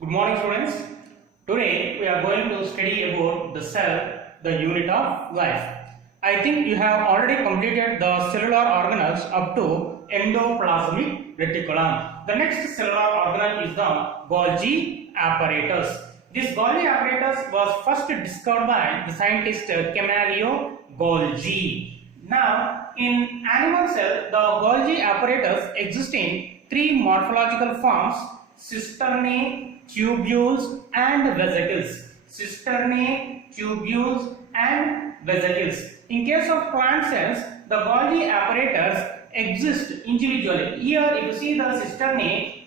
Good morning, students. Today we are going to study about the cell, the unit of life. I think you have already completed the cellular organelles up to endoplasmic reticulum. The next cellular organelle is the Golgi apparatus. This Golgi apparatus was first discovered by the scientist Camillo Golgi. Now, in animal cell, the Golgi apparatus exists in three morphological forms: cisternae, tubules and vesicles. Cisternae, tubules and vesicles. In case of plant cells, the Golgi apparatus exists individually. Here if you see the cisternae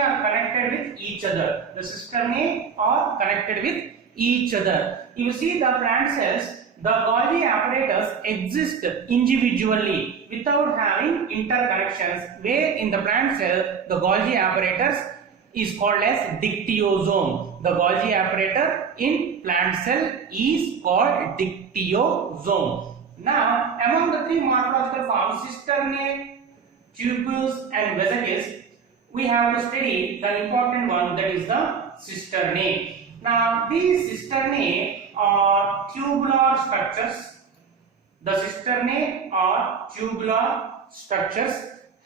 are connected with each other. The cisternae are connected with each other. If you see the plant cells, the Golgi apparatus exists individually without having interconnections, where in the plant cell the Golgi apparatus is called as dictyosome. The Golgi apparatus in plant cell is called dictyosome. Now, among the three morphological forms, cisternae, tubules and vesicles, we have to study the important one, that is the cisternae. Now, these cisternae are tubular structures. The cisternae are tubular structures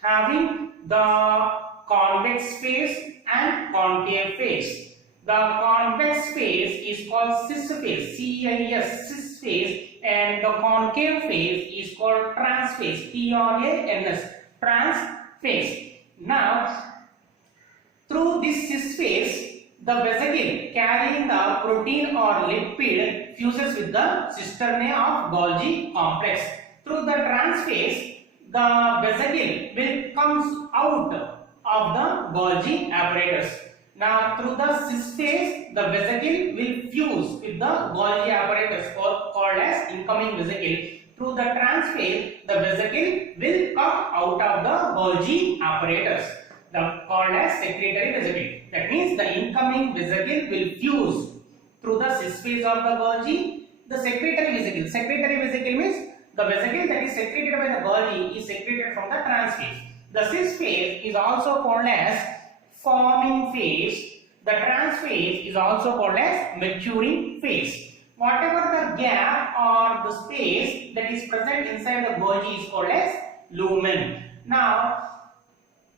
having the convex phase and concave phase. The convex phase is called cis phase, C-I-S, cis phase, and the concave phase is called trans phase, T-R-A-N-S, trans phase. Now, through this cis phase, the vesicle carrying the protein or lipid fuses with the cisternae of Golgi complex. Through the trans phase, the vesicle will come out of the Golgi apparatus. Now, through the cis phase, the vesicle will fuse with the Golgi apparatus called as incoming vesicle. Through the trans phase, the vesicle will come out of the Golgi apparatus, called as secretory vesicle. That means the incoming vesicle will fuse through the cis phase of the Golgi. The secretory vesicle. Secretory vesicle means the vesicle that is secreted by the Golgi is secreted from the trans phase. The cis phase is also called as forming phase. The trans phase is also called as maturing phase. Whatever the gap or the space that is present inside the Golgi is called as lumen. Now,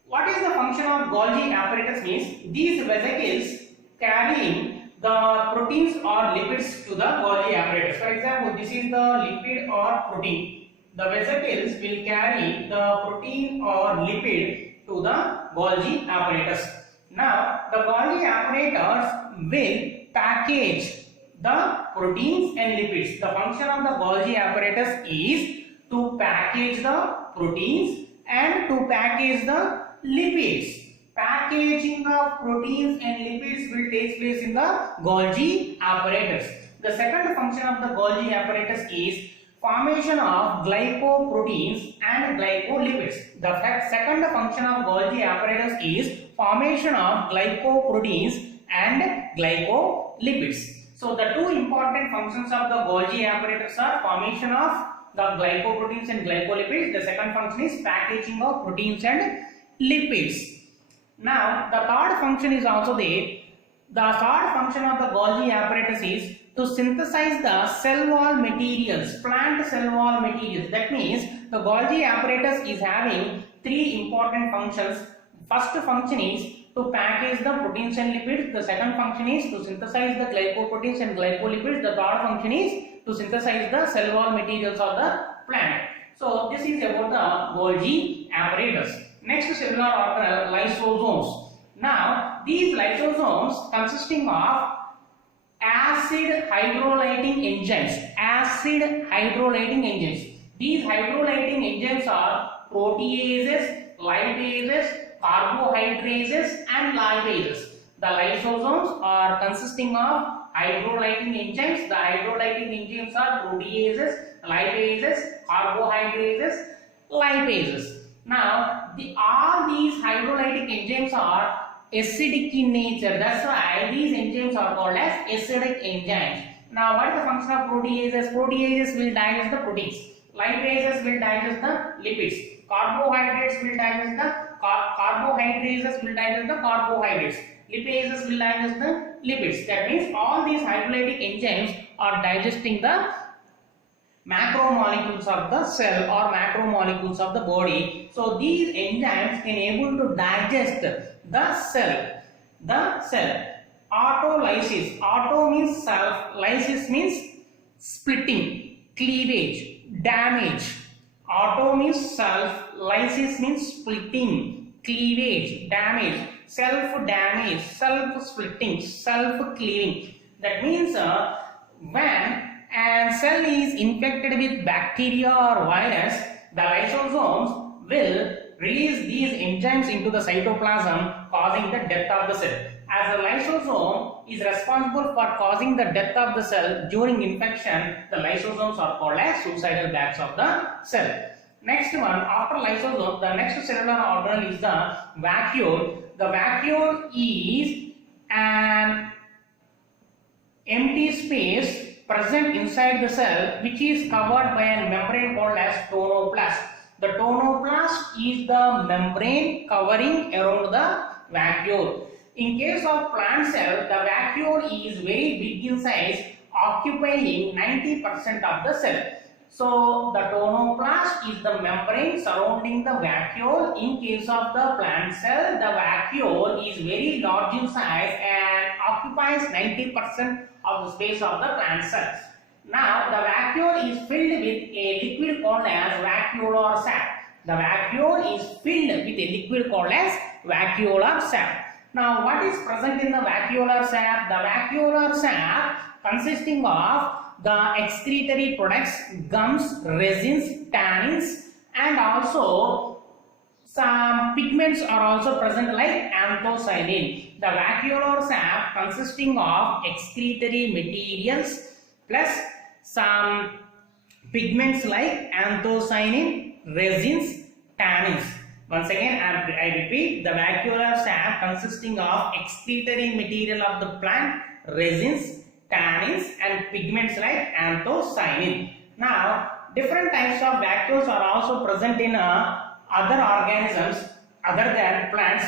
what is the function of Golgi apparatus means? These vesicles carrying the proteins or lipids to the Golgi apparatus. For example, this is the lipid or protein. The vesicles will carry the protein or lipid to the Golgi apparatus. Now, the Golgi apparatus will package the proteins and lipids. The function of the Golgi apparatus is to package the proteins and to package the lipids. Packaging of proteins and lipids will take place in the Golgi apparatus. The second function of the Golgi apparatus is formation of glycoproteins and glycolipids. The second function of Golgi apparatus is formation of glycoproteins and glycolipids. So the two important functions of the Golgi apparatus are formation of the glycoproteins and glycolipids. The second function is packaging of proteins and lipids. Now, the third function is also there. The third function of the Golgi apparatus is to synthesize the cell wall materials, plant cell wall materials. That means the Golgi apparatus is having three important functions. First function is to package the proteins and lipids. The second function is to synthesize the glycoproteins and glycolipids. The third function is to synthesize the cell wall materials of the plant. So this is about the Golgi apparatus. Next cellular organelle, lysosomes. Now, these lysosomes consisting of acid hydrolyzing enzymes. Acid hydrolyzing enzymes. These hydrolyzing enzymes are proteases, lipases, carbohydrases and lipases. The lysosomes are consisting of hydrolyzing enzymes. The hydrolyzing enzymes are proteases, lipases, carbohydrases, lipases. Now, all these hydrolytic enzymes are acidic in nature. That's why these enzymes are called as acidic enzymes. Now, what is the function of proteases? Proteases will digest the proteins. Lipases will digest the lipids. Carbohydrates will digest the carbohydrates. Lipases will digest the lipids. That means all these hydrolytic enzymes are digesting the macromolecules of the cell or macromolecules of the body. So these enzymes can able to digest the cell. The cell. Autolysis. Auto means self. Lysis means splitting, cleavage, damage. Auto means self. Lysis means splitting, cleavage, damage, self-damage, self-splitting, self-cleaving. That means when a cell is infected with bacteria or virus, the lysosomes will release these enzymes into the cytoplasm, causing the death of the cell. As a lysosome is responsible for causing the death of the cell during infection, the lysosomes are called as suicidal bags of the cell. Next one, after lysosome, the next cellular organelle is the vacuole. The vacuole is an empty space present inside the cell which is covered by a membrane called as tonoplast. The tonoplast is the membrane covering around the vacuole. In case of plant cell, the vacuole is very big in size, occupying 90% of the cell. So the tonoplast is the membrane surrounding the vacuole. In case of the plant cell, the vacuole is very large in size and occupies 90% of the space of the plant cells. Now the vacuole is filled with a liquid called as vacuolar sap. The vacuole is filled with a liquid called as vacuolar sap. Now what is present in the vacuolar sap? The vacuolar sap consisting of the excretory products, gums, resins, tannins, and also some pigments are also present like anthocyanin. The vacuolar sap consisting of excretory materials plus some pigments like anthocyanin, resins, tannins. Once again, I repeat, the vacuolar sap consisting of excretory material of the plant, resins, tannins and pigments like anthocyanin. Now, different types of vacuoles are also present in other organisms other than plants.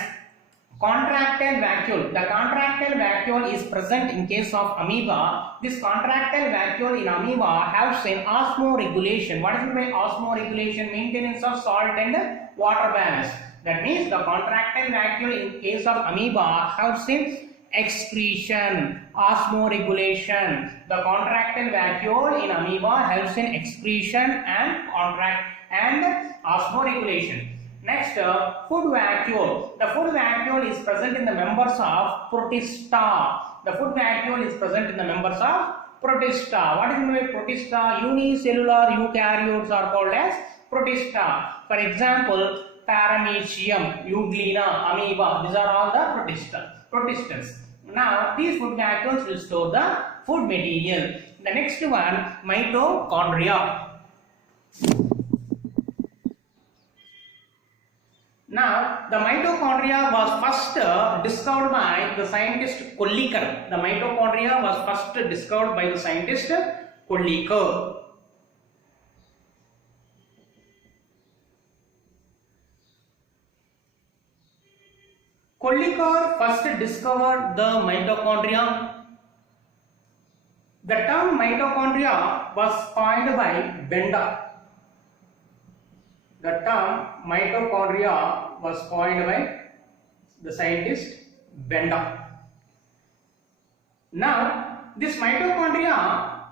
Contractile vacuole. The contractile vacuole is present in case of amoeba. This contractile vacuole in amoeba helps in osmoregulation. What is meant by osmoregulation? Maintenance of salt and water balance. That means the contractile vacuole in case of amoeba helps in excretion, osmoregulation. The contractile vacuole in amoeba helps in excretion and osmoregulation. Next, food vacuole. The food vacuole is present in the members of Protista. The food vacuole is present in the members of Protista. What is meant by Protista? Unicellular eukaryotes are called as Protista. For example, Paramecium, Euglena, amoeba. These are all the protistans. Now, these food vacuoles will store the food material. The next one, mitochondria. Now, the mitochondria was first discovered by the scientist Kollikar. The mitochondria was first discovered by the scientist Kollikar. Kollikar first discovered the mitochondria. The term mitochondria was coined by Benda. The term mitochondria was coined by the scientist Benda. Now, this mitochondria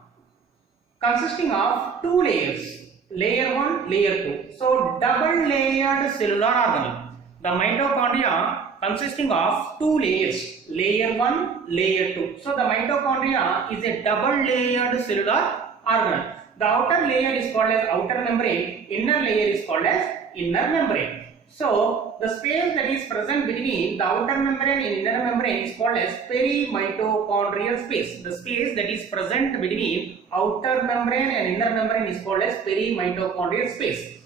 consisting of two layers, layer 1, layer 2. So, double layered cellular organelle. The mitochondria consisting of two layers, layer 1, layer 2. So, the mitochondria is a double layered cellular organelle. The outer layer is called as outer membrane, inner layer is called as inner membrane. So, the space that is present between the outer membrane and inner membrane is called as perimitochondrial space. The space that is present between outer membrane and inner membrane is called as perimitochondrial space.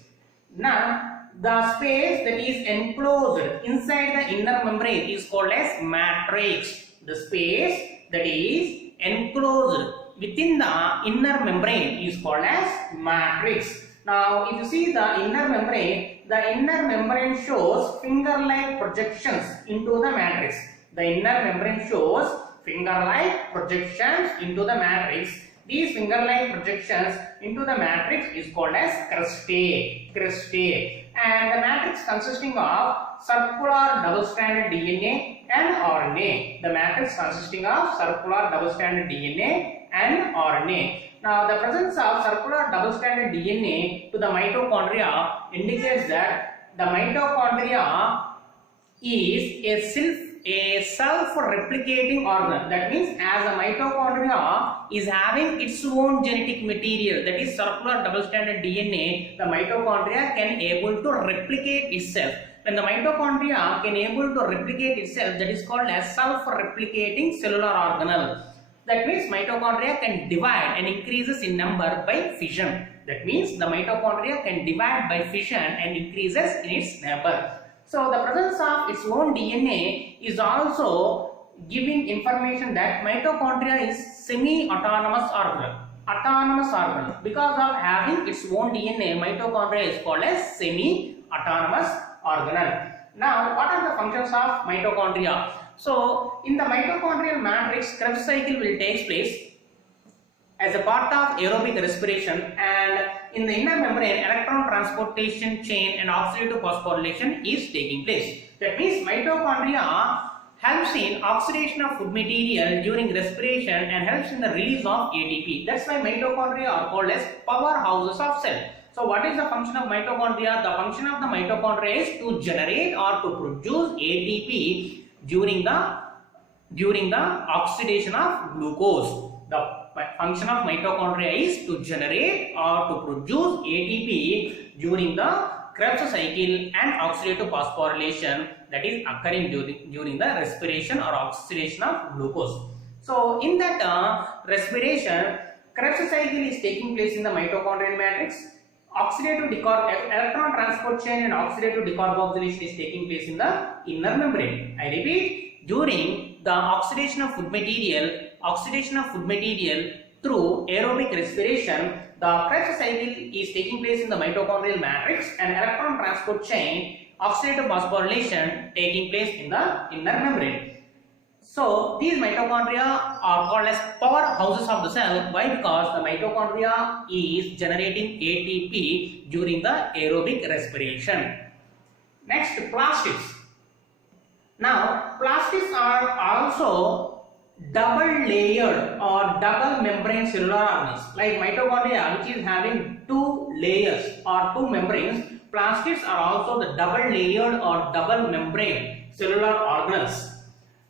Now, the space that is enclosed inside the inner membrane is called as matrix. The space that is enclosed within the inner membrane is called as matrix. Now, if you see the inner membrane shows finger-like projections into the matrix. The inner membrane shows finger-like projections into the matrix. These finger-like projections into the matrix is called as cristae. And the matrix consisting of circular double-stranded DNA and RNA. The matrix consisting of circular double-stranded DNA and RNA. Now, the presence of circular double-stranded DNA to the mitochondria indicates that the mitochondria is a self-replicating organ. That means as a mitochondria is having its own genetic material, that is circular double-stranded DNA, the mitochondria can able to replicate itself. When the mitochondria can able to replicate itself, that is called as self-replicating cellular organelle. That means mitochondria can divide and increases in number by fission. That means the mitochondria can divide by fission and increases in its number. So the presence of its own DNA is also giving information that mitochondria is semi-autonomous organelle. Because of having its own DNA, mitochondria is called as semi-autonomous organelle. Now, what are the functions of mitochondria? So, in the mitochondrial matrix, Krebs cycle will take place as a part of aerobic respiration, and in the inner membrane, electron transportation chain and oxidative phosphorylation is taking place. That means mitochondria helps in oxidation of food material during respiration and helps in the release of ATP. That's why mitochondria are called as powerhouses of cell. So what is the function of mitochondria? The function of the mitochondria is to generate or to produce ATP during the oxidation of glucose. The function of mitochondria is to generate or to produce ATP during the Krebs cycle and oxidative phosphorylation that is occurring during the respiration or oxidation of glucose. So in that respiration, Krebs cycle is taking place in the mitochondrial matrix. Electron transport chain and oxidative decarboxylation is taking place in the inner membrane. I repeat, during the oxidation of food material through aerobic respiration, the Krebs cycle is taking place in the mitochondrial matrix and electron transport chain, oxidative phosphorylation taking place in the inner membrane. So these mitochondria are called as powerhouses of the cell. Why? Because the mitochondria is generating ATP during the aerobic respiration. Next, plastids. Now, plastids are also double layered or double membrane cellular organs. Like mitochondria, which is having two layers or two membranes, plastids are also the double layered or double membrane cellular organelles.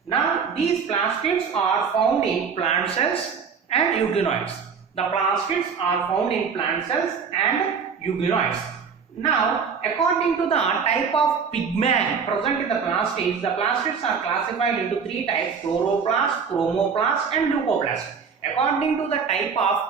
Now, these plastids are found in plant cells and euglenoids. The plastids are found in plant cells and euglenoids. Now, according to the type of pigment present in the plastids are classified into three types: chloroplast, chromoplast and leucoplast. According to the type of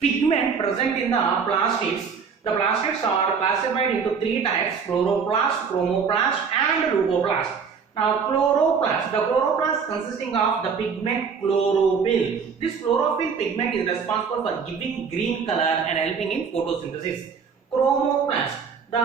pigment present in the plastids are classified into three types: chloroplast, chromoplast and leucoplast. Now, chloroplast. The chloroplast consisting of the pigment chlorophyll. This chlorophyll pigment is responsible for giving green color and helping in photosynthesis. Chromoplast. The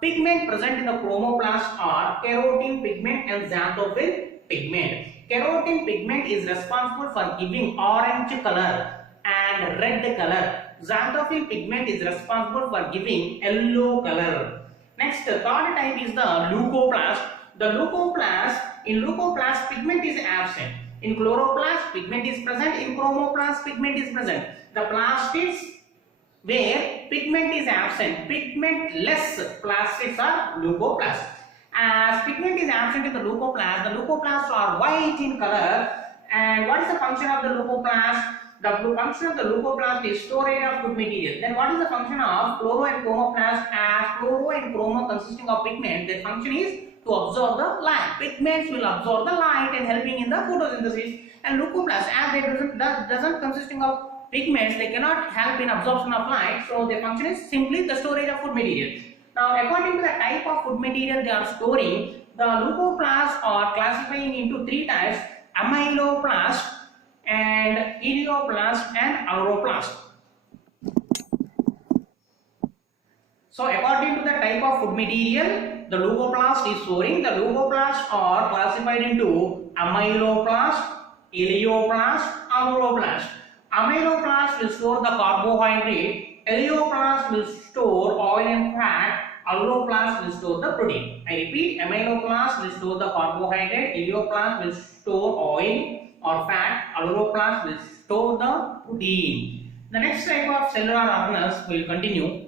pigment present in the chromoplast are carotene pigment and xanthophyll pigment. Carotene pigment is responsible for giving orange color and red color. Xanthophyll pigment is responsible for giving yellow color. Next, the third type is the leucoplast. In leucoplast, pigment is absent. In chloroplast, pigment is present. In chromoplast, pigment is present. The plastids where pigment is absent, pigmentless plastids are leucoplast. As pigment is absent in the leucoplasts are white in color. And what is the function of the leucoplast? The function of the leucoplast is storage of food material. Then what is the function of chloro and chromoplast? As chloro and chromo consisting of pigment, their function is to absorb the light. Pigments will absorb the light and helping in the photosynthesis. And leucoplast, as they doesn't consisting of pigments, they cannot help in absorption of light, so their function is simply the storage of food material. Now, according to the type of food material they are storing, the leucoplasts are classifying into three types: amyloplast and elioplast and auroplast. So according to the type of food material, the leucoplast is storing. The leucoplasts are classified into amyloplast, ileoplast, amyloplast. Amyloplast will store the carbohydrate, ileoplast will store oil and fat, alloplast will store the protein. I repeat, amyloplast will store the carbohydrate, ileoplast will store oil or fat, alloplast will store the protein. The next type of cellular organelles will continue.